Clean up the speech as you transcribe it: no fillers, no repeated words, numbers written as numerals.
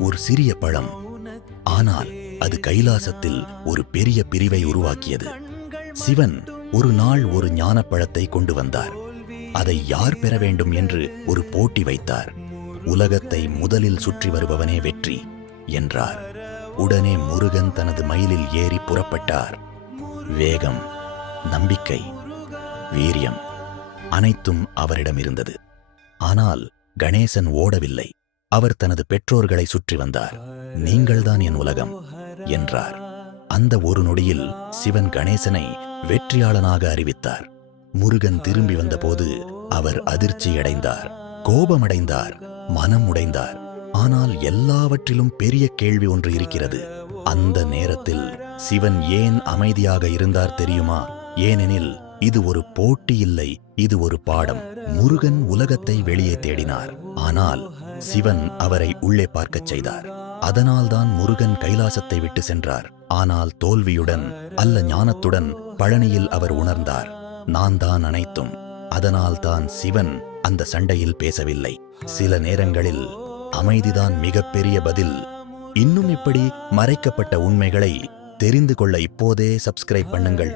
ஒரு சிறிய பழம். ஆனால் அது கைலாசத்தில் ஒரு பெரிய பிரிவை உருவாக்கியது. சிவன் ஒரு நாள் ஒரு ஞானப்பழத்தை கொண்டு வந்தார். அதை யார் பெற வேண்டும் என்று ஒரு போட்டி வைத்தார். உலகத்தை முதலில் சுற்றி வருபவனே வெற்றி என்றார். உடனே முருகன் தனது மயிலில் ஏறி புறப்பட்டார். வேகம், நம்பிக்கை, வீரியம் அனைத்தும் அவரிடம் இருந்தது. ஆனால் கணேசன் ஓடவில்லை. அவர் தனது பெற்றோர்களை சுற்றி வந்தார். நீங்கள்தான் என் உலகம் என்றார். அந்த ஒரு நொடியில் சிவன் கணேசனை வெற்றியாளனாக அறிவித்தார். முருகன் திரும்பி வந்தபோது அவர் அதிர்ச்சியடைந்தார், கோபமடைந்தார், மனம் உடைந்தார். ஆனால் எல்லாவற்றிலும் பெரிய கேள்வி ஒன்று இருக்கிறது. அந்த நேரத்தில் சிவன் ஏன் அமைதியாக இருந்தார் தெரியுமா? ஏனெனில் இது ஒரு போட்டி இல்லை, இது ஒரு பாடம். முருகன் உலகத்தை வெளியே தேடினார், ஆனால் சிவன் அவரை உள்ளே பார்க்கச் செய்தார். அதனால்தான் முருகன் கைலாசத்தை விட்டு சென்றார். ஆனால் தோல்வியுடன் அல்ல, ஞானத்துடன் பழனியில் அவர் உணர்ந்தார், நான் தான் அனைத்தும். அதனால்தான் சிவன் அந்த சண்டையில் பேசவில்லை. சில நேரங்களில் அமைதிதான் மிகப்பெரிய பதில். இன்னும் இப்படி மறைக்கப்பட்ட உண்மைகளை தெரிந்து கொள்ள இப்போதே சப்ஸ்கிரைப் பண்ணுங்கள்.